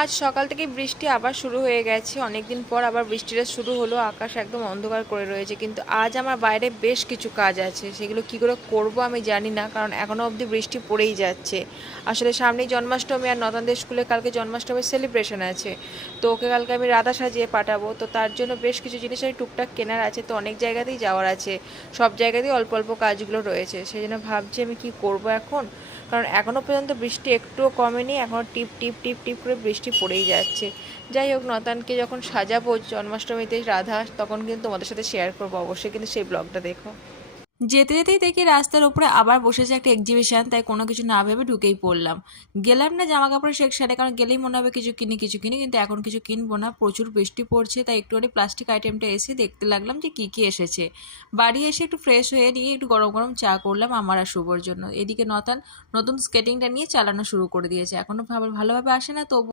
আজ সকাল থেকে বৃষ্টি আবার শুরু হয়ে গেছে। অনেকদিন পর আবার বৃষ্টিটা শুরু হলো। আকাশ একদম অন্ধকার করে রয়েছে। কিন্তু আজ আমার বাইরে বেশ কিছু কাজ আছে। সেগুলো কি করে করব আমি জানি না। কারণ এখনো অবধি বৃষ্টি পড়েই যাচ্ছে। আসলে সামনেই জন্মাষ্টমী আর নতানদের স্কুলে কালকে জন্মাষ্টমীর সেলিব্রেশন আছে। তো ওকে কালকে আমি রাধা সাজিয়ে পাঠাবো। তো তার জন্য বেশ কিছু জিনিস আমি টুকটাক কেনার আছে। তো অনেক জায়গাতেই যাওয়ার আছে। সব জায়গাতেই অল্প অল্প কাজগুলো রয়েছে। সেই জন্য ভাবছি আমি কি করব এখন। কারণ এখনও পর্যন্ত বৃষ্টি একটুও কমেনি, এখনও টিপ টিপ টিপ টিপ করে বৃষ্টি পড়েই যাচ্ছে। যাই হোক, নতানকে যখন সাজাবো জন্মাষ্টমীতে রাধা, তখন কিন্তু তোমাদের সাথে শেয়ার করবো অবশ্যই, কিন্তু সেই ব্লগটা দেখো। যেতে যেতেই দেখি রাস্তার উপরে আবার বসেছে একটা এক্সিবিশন, তাই কোনো কিছু না ভেবে ঢুকেই পড়লাম। গেলাম না জামা কাপড়ের সেকশনে, কারণ গেলেই মনে হবে কিছু কিনি কিছু কিনি, কিন্তু এখন কিছু কিনবো না, প্রচুর বৃষ্টি পড়ছে। তাই একটুখানি প্লাস্টিক আইটেমটা এসে দেখতে লাগলাম যে কি কি এসেছে। বাড়ি এসে একটু ফ্রেশ হয়ে নিয়ে একটু গরম গরম চা করলাম আমার আর শুভর জন্য। এদিকে নতুন স্কেটিংটা নিয়ে চালানো শুরু করে দিয়েছে। এখনো ভালোভাবে আসে না, তবু